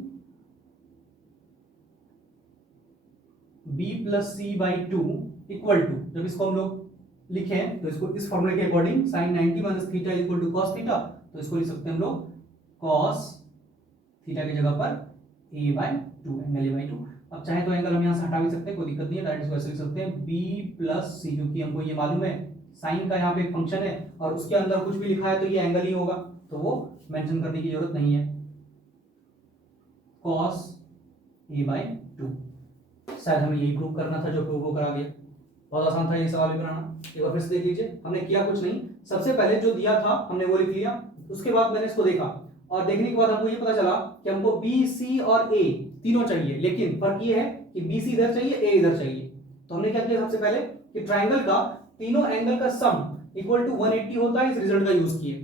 b plus C by 2 equal to, जब इसको हम लोग लिखें तो इसको इस फॉर्मूले के according sine 90 minus theta equal to cos theta, तो इसको लिख सकते हैं हम लोग cos थीटा की जगह पर a by 2, angle a by 2। अब चाहे तो एंगल हम यहाँ से हटा भी सकते हैं, कोई दिक्कत नहीं है, डायरेक्ट इसको ऐसे लिख सकते हैं b प्लस सी, क्योंकि हमको ये मालूम है साइन का यहाँ पे एक फंक्शन है और उसके अंदर कुछ भी लिखा है तो ये एंगल ही होगा, तो वो मेंशन करने की जरूरत नहीं है, cos a बाई 2। शायद हमें यही प्रूव करना था जो प्रूव हो करा गया, बहुत आसान था ये सवाल भी बनाना। एक बार फिर से देख लीजिए, हमने किया कुछ नहीं, सबसे पहले जो दिया था हमने वो लिख लिया, उसके बाद मैंने इसको देखा और देखने के बाद हमको ये पता चला कि हमको बी सी और ए तीनों चाहिए, लेकिन फर्क ये है कि बी सी इधर चाहिए, ए इधर चाहिए। तो हमने क्या किया सबसे पहले कि ट्राइंगल का तीनों एंगल का सम इक्वल टू 180 होता है, इस रिजल्ट का यूज किए।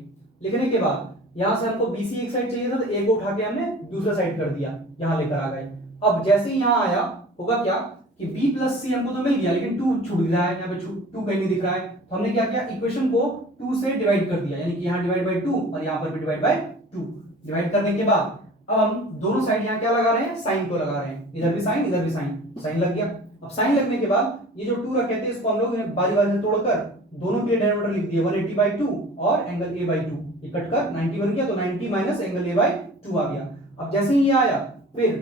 लिखने के बाद यहां से हमको बीसी एक साइड चाहिए था तो ए को उठा के हमने दूसरा साइड कर दिया, यहां लेकर आ गए। अब जैसे ही यहां आया होगा क्या कि b प्लस सी हमको तो मिल गया, लेकिन 2 छूट गया है, यहाँ पे 2 कहीं नहीं दिख रहा है, तो हमने क्या किया, इक्वेशन को 2 से डिवाइड कर दिया, यानी कि यहाँ डिवाइड बाय 2 और यहाँ पर भी डिवाइड बाय 2। डिवाइड करने के बाद अब हम दोनों साइड यहाँ क्या लगा रहे हैं, साइन को लगा रहे हैं, इधर भी साइन इधर भी साइन, साइन लग गया। अब साइन लगने के बाद ये जो 2 रखे थे इसको हम लोग बारी बारी से तोड़कर दोनों के डिनोमिनेटर लिख दिए, 180 बाई 2 और एंगल a बाई 2, ये कटकर 90 बन गया, तो 90 माइनस एंगल a बाई 2 आ गया। अब जैसे ही ये आया फिर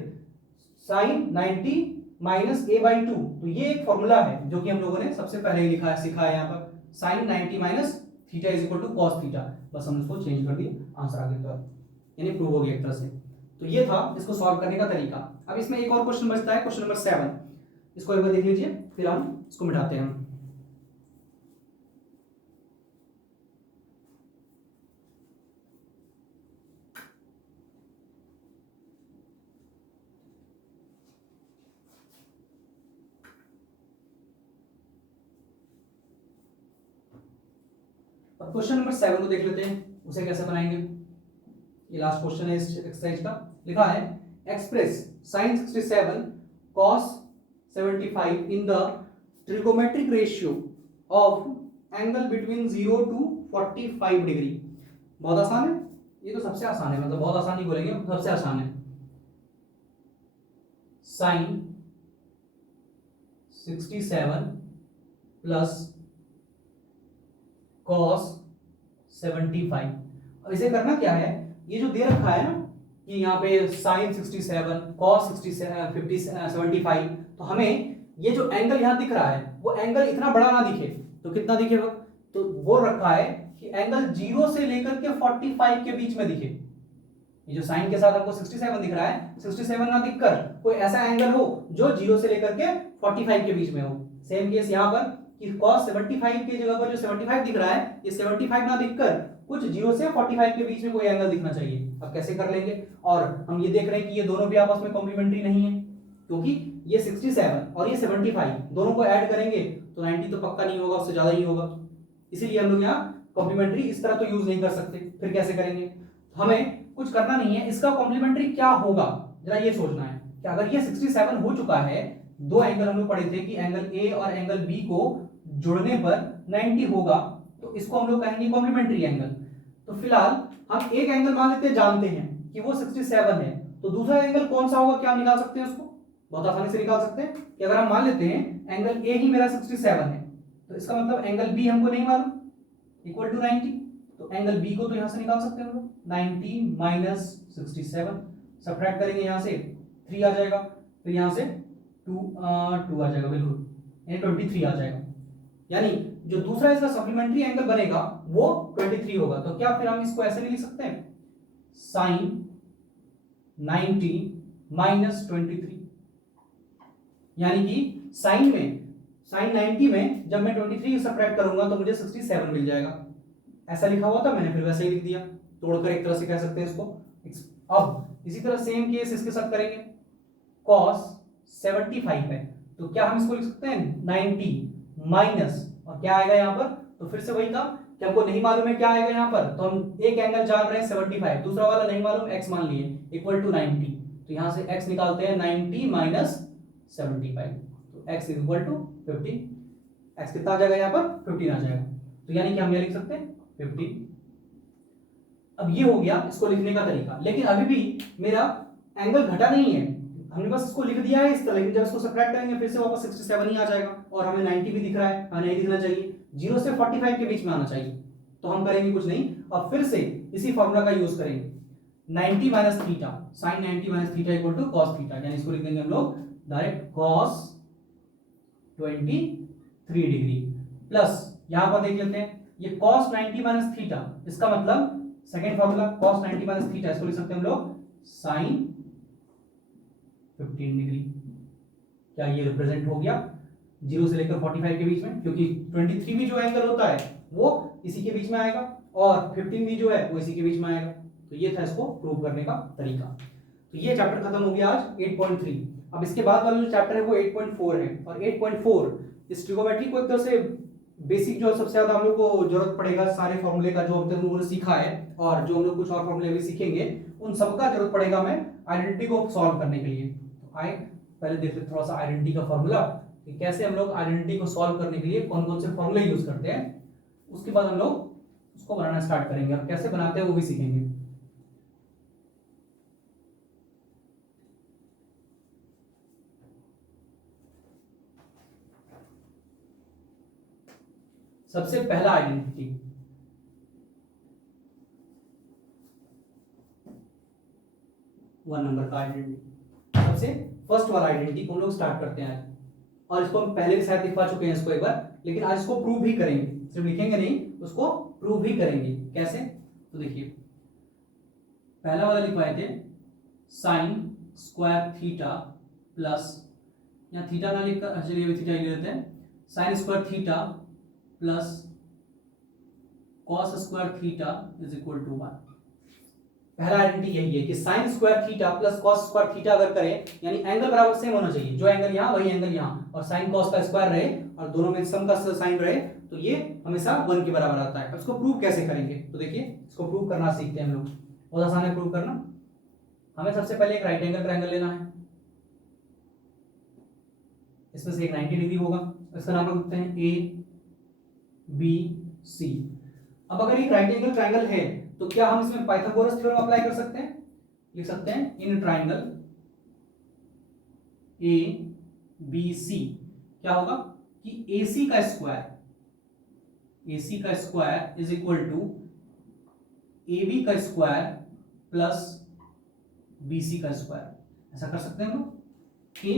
साइन 90 माइनस a बाई 2, तो ये एक फॉर्मूला है जो कि हम लोगों ने सबसे पहले ही लिखा है, सीखा है यहाँ पर, sine 90 minus theta is equal to cos theta, बस हमने उसको चेंज कर दिया, आंसर आ गया, यानी प्रूव हो गया एक तरह से। तो ये था इसको सॉल्व करने का तरीका। अब इसमें एक और क्वेश्चन बचता है, क्वेश्चन नंबर 7, इसको एक बार देख लीजिए फिर हम इसको मिटाते हैं। अब क्वेश्चन नंबर 7 को देख लेते हैं, उसे कैसे बनाएंगे। ये लास्ट क्वेश्चन है इस एक्सरसाइज का। लिखा है express sin 67 cos 75 in the trigonometric ratio of angle between 0 to 45 degree. बहुत आसान है, ये तो सबसे आसान है, मतलब बहुत आसान नहीं बोलेंगे, सबसे आसान है। sin 67 plus cos 75। अब इसे करना क्या है, ये जो दे रखा है ना कि यहाँ पे sin 67 cos 75, तो हमें ये जो एंगल यहाँ दिख रहा है वो एंगल इतना बड़ा ना दिखे, तो कितना दिखे वो, तो बोल रखा है कि एंगल 0 से लेकर के 45 के बीच में दिखे। ये जो साइन के साथ हमको 67 दिख रहा है, 67 ना दिखकर कोई ऐसा एंगल हो जो 0 से लेकर के 45 के बीच में हो। सेम केस यहाँ पर कि cos 75 की जगह पर जो 75 दिख रहा है, ये 75 ना दिखकर कुछ 0 से 45 के बीच में कोई एंगल दिखना चाहिए। अब कैसे कर लेंगे, और हम ये देख रहे हैं कि ये दोनों भी आपस में कॉम्प्लीमेंट्री नहीं है, क्योंकि ये 67 और ये 75 दोनों को ऐड करेंगे तो 90 तो पक्का नहीं होगा, उससे ज्यादा ही होगा। इसीलिए हम लोग यहाँ कॉम्प्लीमेंट्री इस तरह तो यूज नहीं कर सकते। फिर कैसे करेंगे, हमें कुछ करना नहीं है, इसका कॉम्प्लीमेंट्री क्या होगा जरा ये सोचना है कि अगर ये 67 हो चुका है, दो एंगल हम लोग पढ़े थे कि एंगल ए और एंगल बी को जुड़ने पर 90 होगा, तो इसको हम लोग कहेंगे कॉम्प्लीमेंट्री एंगल। तो फिलहाल हम एक एंगल मान लेते हैं, जानते हैं कि वो 67 है, तो दूसरा एंगल कौन सा होगा, क्या निकाल सकते हैं उसको, बहुत आसानी से निकाल सकते हैं कि अगर हम मान लेते हैं एंगल ए ही मेरा 67 है, तो इसका मतलब एंगल बी हमको नहीं मालूम, इक्वल टू 90, तो एंगल बी को तो यहां से निकाल सकते हैं हम लोग, 90 माइनस 67, सब्ट्रैक्ट करेंगे यहां से 3 आ जाएगा, फिर यहां से 2 आ जाएगा, बिल्कुल यानी 23 आ जाएगा। यानी जो दूसरा इसका सप्लीमेंट्री एंगल बनेगा वो 23 होगा। तो क्या फिर हम इसको ऐसे नहीं लिख सकते हैं, साइन 90 माइनस 23, यानी कि साइन 90 में जब मैं 23 सब्ट्रैक्ट करूंगा तो मुझे 67 मिल जाएगा। ऐसा लिखा हुआ था, मैंने फिर वैसे ही लिख दिया, तोड़कर एक तरह से कह सकते हैं इसको। अब इसी तरह सेम केस इसके साथ करेंगे, cos 75 है, तो क्या हम इसको लिख सकते हैं 90 माइनस, और क्या आएगा यहाँ पर, तो फिर से वही था कि हमको नहीं मालूम है क्या आएगा यहाँ पर, तो हम एक एंगल जान रहे हैं 75, दूसरा वाला नहीं मालूम, x मान लिए, इक्वल टू 90, तो यहाँ से x निकालते हैं 90 माइनस 75, तो x इक्वल टू 50, x कितना आ जाएगा यहाँ पर 15 आ जाएगा, तो यानी कि हम ये लिख सकते हैं 50। अब ये हो गया इसको लिखने का तरीका, लेकिन अभी भी मेरा एंगल घटा नहीं है, हमने बस इसको लिख दिया है इस तरह, लेकिन जब इसको सब्ट्रैक्ट करेंगे फिर से वापस 67 ही आ जाएगा, और हमें 90 भी दिख रहा है, हमें नहीं दिखना चाहिए, 0 से 45 के बीच में आना चाहिए। तो हम करेंगे कुछ नहीं, और फिर से इसी फॉर्मूला का यूज करेंगे, 90 minus theta, sine 90 minus theta equal to cos theta, यानी इसको लिख देंगे हम लोग डायरेक्ट कॉस 23 डिग्री, प्लस यहां पर देख लेते हैं ये cos 90 माइनस थीटा, इसका मतलब second formula cos 90 minus theta, इसको लिख सकते हैं हम लोग साइन 15 डिग्री। क्या ये रिप्रेजेंट हो गया 0 से लेकर 45 के बीच में, क्योंकि 23 भी जो एंगल होता है वो इसी के बीच में आएगा, और 15 भी जो है वो इसी के बीच में आएगा। तो ये था इसको प्रूव करने का तरीका। तो ये चैप्टर खत्म हो गया आज 8.3। अब इसके बाद वाला जो चैप्टर है वो 8.4 है, और 8.4 इस ट्रिगोमेट्री को एक तरह से बेसिक जो सबसे ज्यादा हम लोग को जरूरत पड़ेगा, सारे फॉर्मूले का जो हम लोगों ने सीखा है, और जो हम लोग कुछ और फॉर्मूले भी सीखेंगे, उन सबका जरूरत पड़ेगा हमें आइडेंटिटी को सॉल्व करने के लिए। तो आए पहले देख लेते थोड़ा सा आइडेंटिटी का फॉर्मूला, कि कैसे हम लोग आइडेंटिटी को सॉल्व करने के लिए कौन कौन से फॉर्मूले यूज करते हैं, उसके बाद हम लोग उसको बनाना स्टार्ट करेंगे, और कैसे बनाते हैं वो भी सीखेंगे। सबसे पहला आइडेंटिटी, वन नंबर का आइडेंटिटी, सबसे फर्स्ट वाला आइडेंटिटी को हम लोग स्टार्ट करते हैं आज, और इसको हम पहले भी शायद लिखवा चुके हैं इसको एक बार, लेकिन आज इसको प्रूव भी करेंगे, सिर्फ लिखेंगे नहीं, उसको प्रूव भी करेंगे। कैसे, तो देखिए पहला वाला लिखवाए थे साइन स्क्वायर थीटा प्लस, यहाँ थीटा ना लिखकर चलिए थीटा लिख देते हैं, sine square theta plus cos square theta is equal to 1। पहला आइडेंटिटी यही है कि sine square theta plus cos square theta अगर करें, यानी एंगल बराबर सेम होना चाहिए, जो एंगल यहाँ वही एंगल यहाँ, और साइन कॉस का स्क्वायर रहे और दोनों में सम का साइन रहे, तो ये हमेशा 1 के बराबर आता है। अब इसको प्रूव कैसे करेंगे, तो देखिए इसको प्रूव करना सीखते हैं हम लोग। बहुत आसान है प्रूव करना। हमें सबसे पहले एक राइट एंगल ट्रायंगल लेना है, इसमें से एक 90 डिग्री होगा, इसका नाम रख देते हैं ए बी सी। अब अगर एक राइट एंगल ट्रायंगल है तो क्या हम इसमें पाइथागोरस थ्योरम अप्लाई कर सकते हैं? लिख सकते हैं इन ट्रायंगल ए बी सी क्या होगा कि AC का square is equal to AB का स्क्वायर प्लस BC का स्क्वायर। ऐसा कर सकते हैं हम लोग कि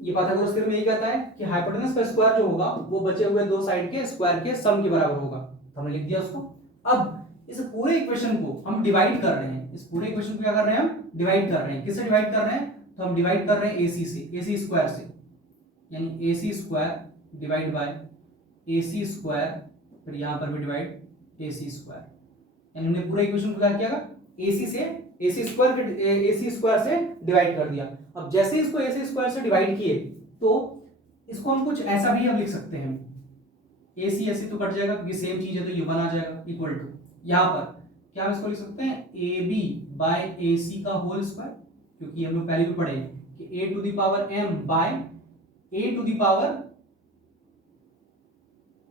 ये पाइथागोरस थ्योरम यही कहता है कि हाइपोटेनस का स्क्वायर जो होगा वो बचे हुए दो साइड के स्क्वायर के सम के बराबर होगा। तो हमने लिख दिया उसको। अब इस पूरे इक्वेशन को हम डिवाइड कर रहे हैं, इस पूरे इक्वेशन को क्या कर रहे हैं हम डिवाइड कर रहे हैं। किससे डिवाइड कर रहे हैं? तो हम डिवाइड कर रहे हैं AC से, AC स्क्वायर से, यानी AC square divide by AC square, फिर यहां पर भी डिवाइड AC स्क्वायर, यानी हमने पूरे इक्वेशन को क्या किया AC स्क्वायर से डिवाइड कर दिया। अब जैसे इसको AC स्क्वायर से डिवाइड किए तो इसको हम कुछ ऐसा भी हम लिख सकते हैं, AC तो कट जाएगा क्योंकि सेम चीज है, तो ये 1 आ जाएगा इक्वल टू, यहां पर क्या हम इसको लिख सकते हैं AB बाय AC का होल स्क्वायर, क्योंकि हम लोग पहले भी पढ़े कि A to the power m by A to the power,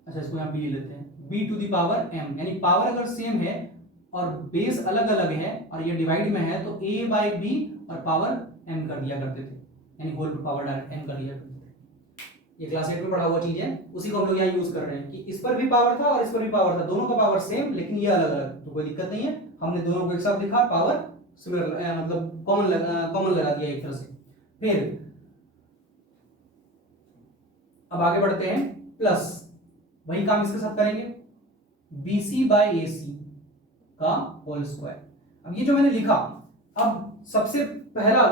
अच्छा इसको यहां B लेते हैं, B to the power m, यानी पावर अगर सेम है और बेस अलग अलग है और ये डिवाइड में है तो A बाय B और पावर m कर दिया करते थे, यानी होल पावर डायरेक्ट m कर दिया करते थे। ये क्लास 8 में पढ़ा हुआ चीज है, उसी को हम लोग यहाँ यूज कर रहे हैं कि इस पर भी पावर था और इस पर भी पावर था, दोनों का पावर सेम लेकिन ये अलग अलग, तो कोई दिक्कत नहीं है। हमने दोनों को एक साथ लिखा, पावर सिमिलर मतलब कॉमन लगा दिया एक तरह से। फिर अब आगे बढ़ते हैं, प्लस वही काम इसके साथ करेंगे BC बाय AC का होल स्क्वायर। अब ये जो मैंने लिखा, अब सबसे पहला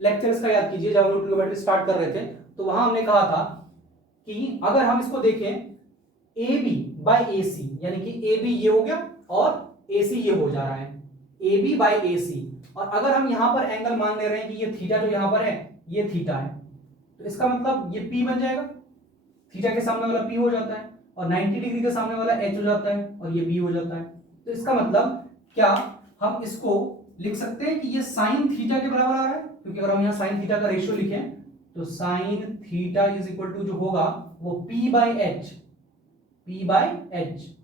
लेक्चर इसका याद कीजिए, जब हम लोग ट्रिग्नोमेट्री स्टार्ट कर रहे थे तो वहां हमने कहा था कि अगर हम इसको देखें AB बाय AC, यानी कि AB ये हो गया और AC ये हो जा रहा है, AB बाय AC, और अगर हम यहां पर एंगल मान ले रहे हैं कि ये थीटा जो यहां पर है ये थीटा है, तो इसका मतलब ये P बन जाएगा, थीटा के सामने वाला P हो जाता है और 90 डिग्री के सामने वाला H हो जाता है और ये B हो जाता है। तो इसका मतलब क्या हम इसको लिख सकते हैं कि ये साइन थीटा के बराबर आ रहा है, क्योंकि अगर हम यहाँ साइन थीटा का रेशियो लिखें तो sine theta is equal to जो होगा वो P बाय H,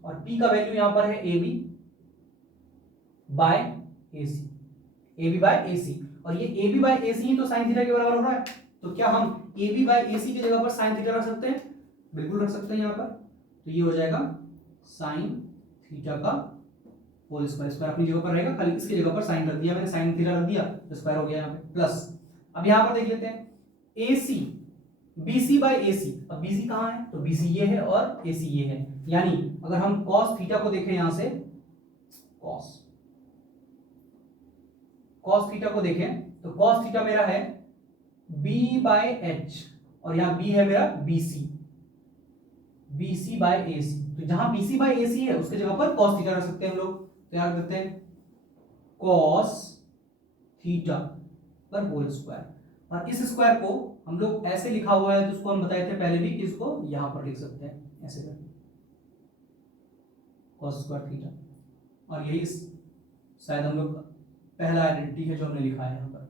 और P का वैल्यू यहां पर है AB बाय AC, और ये AB बाय AC ही तो साइन थीटा के बराबर हो रहा है, तो क्या हम AB बाय AC की जगह पर साइन थीटा रख सकते हैं? बिल्कुल रख सकते हैं यहाँ पर। तो ये हो जाएगा साइन थीटा का होल स्क्वायर, स्क्वायर अपनी जगह पर रहेगा, खाली इसकी जगह पर साइन रख दिया मैंने, साइन थीटा रख दिया तो स्क्वायर हो गया यहाँ पे, प्लस अब यहाँ पर देख लेते हैं AC BC बाय AC। अब BC कहाँ है? तो BC ये है और AC ये है, यानी अगर हम cos थीटा को देखें यहां से, cos थीटा को देखें तो cos थीटा मेरा है B बाय H और यहाँ B है मेरा BC बाय AC। तो जहां BC बाय AC है उसके जगह पर cos थीटा रख सकते हैं हम लोग, तो यहाँ रख देते हैं cos थीटा पर होल स्क्वायर, और इस स्क्वायर को हम लोग ऐसे लिखा हुआ है तो उसको हम बताए थे पहले भी कि इसको यहां पर लिख सकते हैं ऐसे करके cos स्क्वायर थीटा, और यही शायद हम लोग पहला आइडेंटिटी है जो हमने लिखा है यहाँ पर,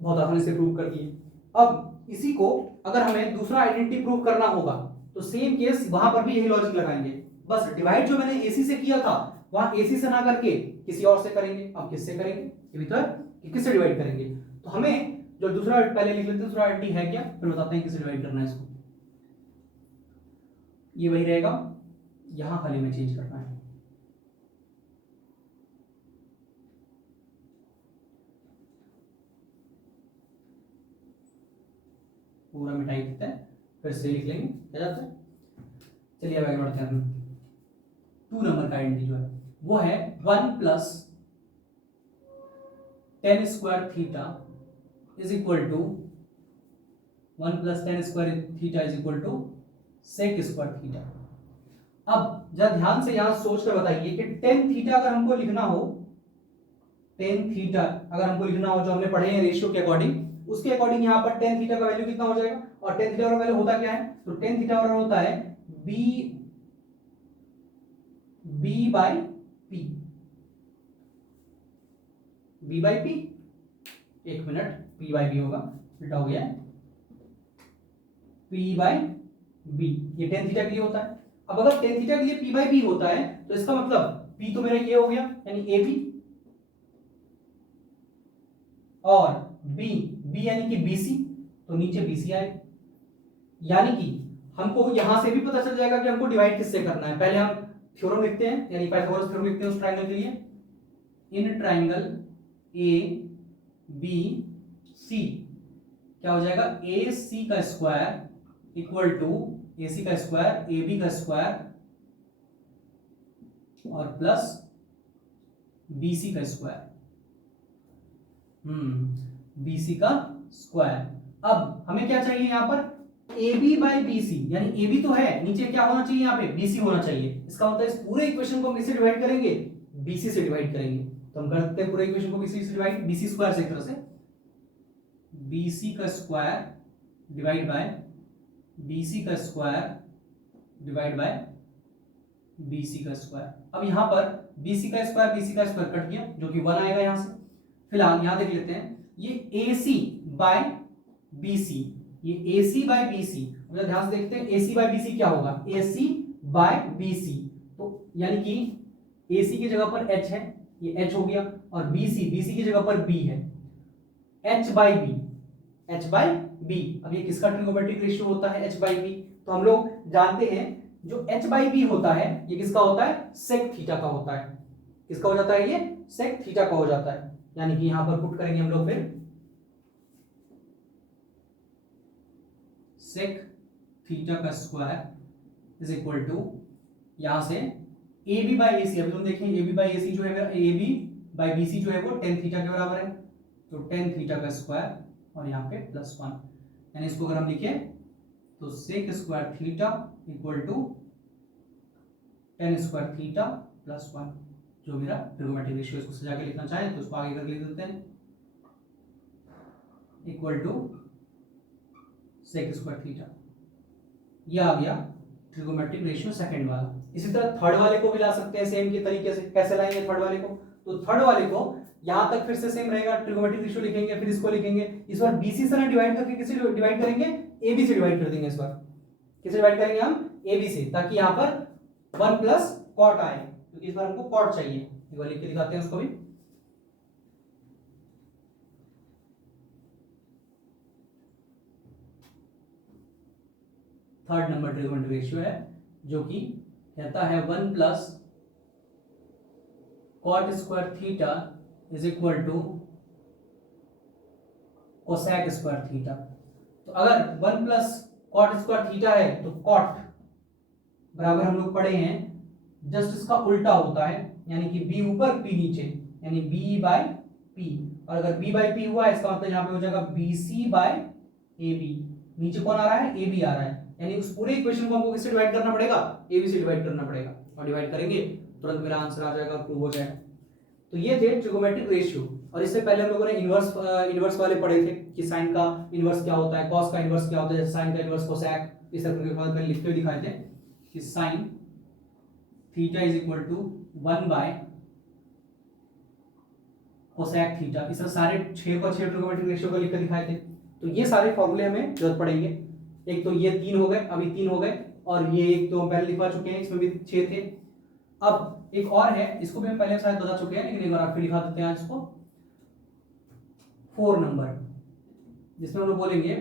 बहुत आसानी से प्रूव कर दिए। अब इसी को अगर हमें दूसरा आइडेंटिटी प्रूव करना होगा तो सेम केस वहां पर भी यही लॉजिक लगाएंगे, बस डिवाइड जो मैंने AC से किया था वहां AC से ना करके किसी और से करेंगे। अब किससे करेंगे ये भी तो है कि किससे डिवाइड करेंगे, तो हमें जो दूसरा पहले लिख लेते हैं दूसरा आइडेंटिटी है क्या, फिर बताते हैं किससे डिवाइड करना है इसको। ये वही रहेगा, यहां खाली में चेंज करना है, पूरा मिटाई देते हैं फिर से लिख लेंगे, क्या जाता है। चलिए अब आगे बढ़ते हैं। 2 नंबर का आइडेंटिटी जो है वो है 1 plus tan square theta is equal to 1 plus tan square theta is equal to sec square theta. अब जरा ध्यान से यहां सोच कर बताइए कि tan थीटा अगर हमको लिखना हो, tan थीटा अगर हमको लिखना हो जो हमने पढ़े हैं रेशियो के अकॉर्डिंग, उसके अकॉर्डिंग यहाँ पर tan थीटा का वैल्यू कितना हो जाएगा, और tan थीटा का वैल्यू होता क्या है, तो tan थीटा का होता है B B by P, B by P, एक मिनट, पी बाई बी होगा, उल्टा हो गया, पी बाई बी, ये टेन थीटा के लिए होता है। अब अगर टेन थीटा के लिए पी बाई बी होता है तो इसका मतलब पी तो मेरा ये हो गया यानी ए बी, और बी बी यानी कि बीसी, तो नीचे बीसी आए, यानी कि हमको यहां से भी पता चल जाएगा कि हमको डिवाइड किससे करना है। पहले हम थ्योरम लिखते हैं यानी पाइथागोरस थ्योरम लिखते हैं उस ट्रायंगल के लिए। इन ट्रायंगल ए बी सी क्या हो जाएगा, ए सी का स्क्वायर इक्वल टू ए सी का स्क्वायर ए बी का स्क्वायर और प्लस बी सी का स्क्वायर, बीसी का स्क्वायर। अब हमें क्या चाहिए यहां पर, A B by B C, यानी ए बी तो है, नीचे क्या होना चाहिए यहाँ पे, बीसी होना चाहिए। इसका मतलब इस पूरे इक्वेशन को हम किससे डिवाइड करेंगे, बीसी से डिवाइड करेंगे। तो हम करते हैं पूरे इक्वेशन को बीसी से डिवाइड, बीसी स्क्वायर से, एक तरह से बीसी का स्क्वायर डिवाइड बाय बीसी का स्क्वायर डिवाइड बाय बीसी का स्क्वायर। अब यहां पर बीसी का स्क्वायर कट गया, जो कि 1 आएगा यहां से। फिलहाल यहां देख लेते हैं, ये AC बाय BC, ये AC बाय BC, मतलब ध्यान से देखते हैं AC बाय BC क्या होगा, AC बाय BC, तो यानी कि AC की जगह पर H है, ये H हो गया, और BC की जगह पर B है, H बाय B। अब ये किसका ट्रिगोनोमेट्रिक रेशियो होता है, H बाय B। तो हम लोग जानते हैं जो H बाय B होता है ये किसका होता है, सेक थीटा का होता है। किसका हो जाता है, ये सेक थीटा का हो जाता है। यानी कि यहां पर पुट करेंगे हम लोग फिर सेक थीटा का स्क्वायर इज इक्वल टू, यहां से ए बी बाई ए सी, अभी तुम देखें ए बी बाई ए सी जो है मेरा, A B by B C जो है वो टेन थीटा के बराबर है, तो टेन थीटा का स्क्वायर और यहाँ पे +1, यानी इसको अगर हम लिखें तो sec square theta equal to tan square theta +1, जो मेरा ट्रिगोनोमेट्रिक रेशियो। इसको सजा के लिखना चाहें तो इसको आगे कर लिख देते हैं, equal to sec square theta, ये आ गया ट्रिगोनोमेट्रिक रेशियो सेकंड वाला। इसी तरह थर्ड वाले को भी ला सकते हैं सेम के तरीके से। कैसे लाएंगे थर्ड वाले को, तो थर्ड वाले को यहां तक फिर से सेम रहेगा, ट्रिगोनोमेट्रिक रेशियो लिखेंगे, फिर इसको लिखेंगे। इस बार BC से ना डिवाइड करके किससे डिवाइड करेंगे, AB से डिवाइड कर देंगे। इस बार किससे डिवाइड करेंगे हम, AB से, ताकि यहां पर 1 प्लस कॉट आए, क्योंकि इस बार हमको कॉट चाहिए। एक बार लिख के दिखाते हैं उसको भी। थर्ड नंबर ट्रिगोनोमेट्रिक रेशियो है जो कि कहता है 1 plus cot square theta is equal to cosec square theta. तो अगर 1 प्लस कॉट स्क्वायर थीटा है तो कॉट बराबर हम लोग पढ़े हैं जस्ट इसका उल्टा होता है, यानी कि B ऊपर P नीचे, यानी B बाय P। और अगर B बाय P हुआ है इसका मतलब यहाँ पे हो जाएगा BC बाय AB। नीचे कौन आ रहा है, AB आ रहा है, यानी उस पूरे इक्वेशन को हमको किससे डिवाइड करना पड़ेगा, AB से डिवाइड करना पड़ेगा। और डिवाइड करेंगे तुरंत मेरा आंसर आ जाएगा, प्रूव हो जाएगा। तो ये थे ट्रिगोनोमेट्रिक रेशियो। और इससे पहले हम लोगों ने इनवर्स वाले पढ़े थे कि साइन का इनवर्स क्या होता है, कॉस का इनवर्स क्या होता है, साइन का इनवर्स कोसेक, इस तरह के बाद लिखते हुए दिखाए थे कि sine theta is equal to 1 by cosec theta. इस तरह सारे 6 को 6 ट्रिगोनोमेट्रिक रेशियो को लिखकर दिखाए थे। तो ये सारे फॉर्मूले हमें जरूरत पड़ेंगे। एक तो ये 3 हो गए, अभी 3 हो गए, और ये एक तो हम पहले लिखवा चुके हैं, इसमें भी 6 थे। अब एक और है, इसको भी हम पहले शायद बता चुके हैं, लेकिन एक बार आप फिर दिखा देते हैं इसको। 4 नंबर, जिसमें हम लोग बोलेंगे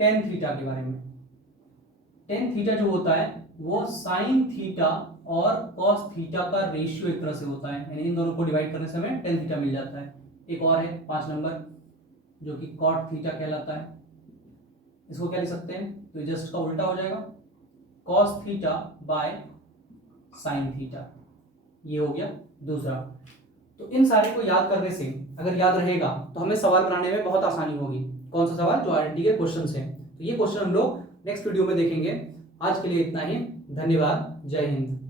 टेन थीटा के बारे में। टेन थीटा जो होता है वो साइन थीटा और कॉस थीटा का रेशियो एक तरह से होता है, यानी इन दोनों को डिवाइड करने से हमें टेन थीटा मिल जाता है। एक और है 5 नंबर जो कि कॉट थीटा कहलाता है। इसको क्या लिख सकते हैं, तो जस्ट का उल्टा हो जाएगा, cos theta by sine theta. ये हो गया दूसरा। तो इन सारे को याद करने से अगर याद रहेगा तो हमें सवाल बनाने में बहुत आसानी होगी। कौन सा सवाल, जो आईडेंटिटी के क्वेश्चन हैं। तो ये क्वेश्चन हम लोग नेक्स्ट वीडियो में देखेंगे। आज के लिए इतना ही, धन्यवाद, जय हिंद।